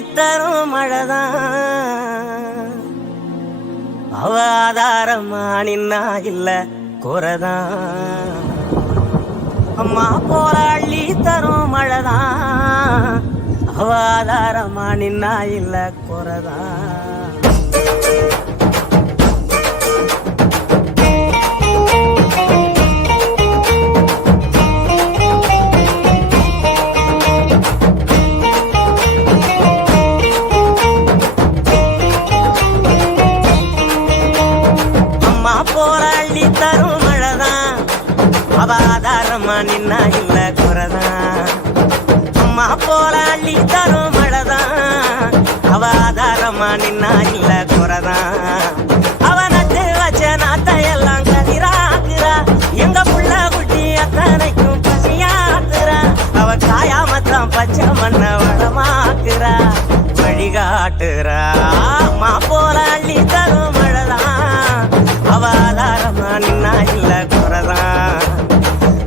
அள்ளித்தரும் மழைதான் அவ ஆதாரமா நின்னா இல்ல குறைதான் அம்மா போல அள்ளித்தரும் மழைதான் அவ ஆதாரமா நின்னா இல்ல குறைதான் தரும் மழைதான் அவ ஆதாரமா நின்னா இல்ல குறைதான் அம்மா போல அள்ளி தரும் மழைதான் அவ ஆதாரமா நின்னா இல்ல குறைதான் அவ நட்டு வச்ச நாட்டையெல்லாம் கதிராக்குறா எங்க புள்ள குட்டி அத்தனைக்கும் பசியாக்குறா அவ காயாமத்தான் பச்சை மண்ண வளமாக்குறா வழிகாட்டுறா அம்மா போல அள்ளி தரும் மழைதான் அவ ஆதாரமா நின்னா இல்ல குறைதான்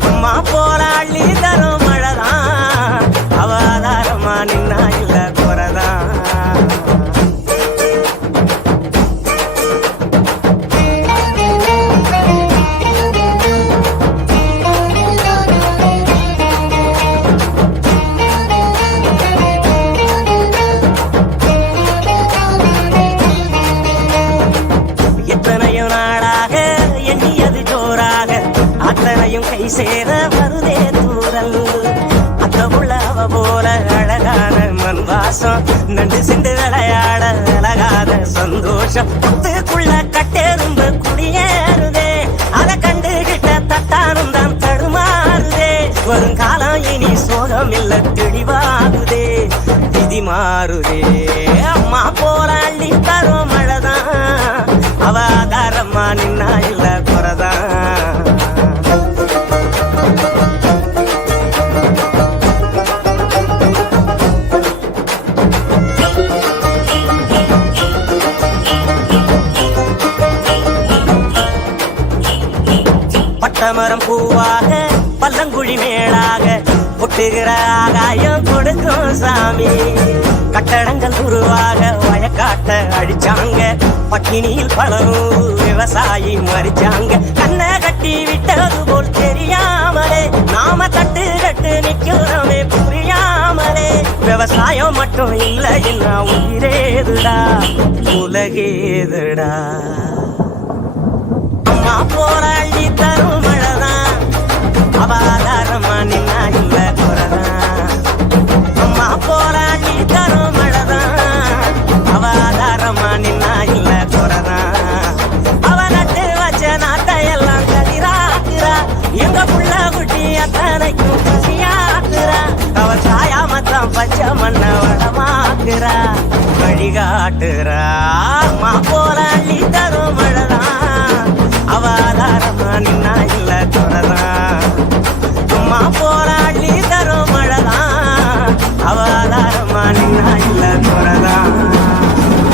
அம்மா போல அள்ளி தரும் மழைதான் அவ ஆதாரமா நின்னா இல்ல குறைதான் அத்தனையும் கை சேர வருதே தூரல் அத்த உள்ளவ போல அழகான மண் வாசம் நண்டு சிண்டு விளையாட அழகாத சந்தோஷம் புத்துக்குள்ள கட்டெரும்பு குடியேறுதே அதை கண்டுகிட்ட தட்டானும் தான் தடுமாறுதே வருங்காலம் இனி சோகம் இல்ல தெளிவாகுதே விதி மாறுதே அம்மா போல அள்ளி தரும் மழைதான் அவ ஆதாரமா நின்னா இல்ல குறைதான் பட்டமரம் பூவாக பல்லங்குழி மேலாக பொட்டுகிற ஆகாயம் கொடுக்கும் சாமி கட்டடங்கள் உருவாக வயக்காட்ட அடிச்சாங்க பட்டினியில் பலரும் விவசாயி மறிச்சாங்க கண்ணை கட்டி விட்டது போல் தெரியாமலே நாம தட்டு கட்டு நிக்கிறோமே புரியாமலே விவசாயம் மட்டும் இல்ல இல்ல உயிரேதுடா உலகேதுடா அம்மா போல அள்ளி தரும் மழைதான் அவ ஆதாரமா நின்னா இல்ல குறைதான் அம்மா போல அள்ளி தரும் மழைதான் அவ ஆதாரமா நின்னா இல்ல குறைதான் அவ நட்டு வச்ச நாட்டையெல்லாம் கதிராக்குறா எங்க புள்ள குட்டி அத்தனைக்கும் பசியாக்குறா அவ சாயாமத்தான் பச்சை மண்ண வளமாக்குறா வழிகாட்டுறா அம்மா போல அள்ளி தரும் மழைதான் அவ ஆதாரமா நின்னா இல்ல குறைதான் அம்மா போல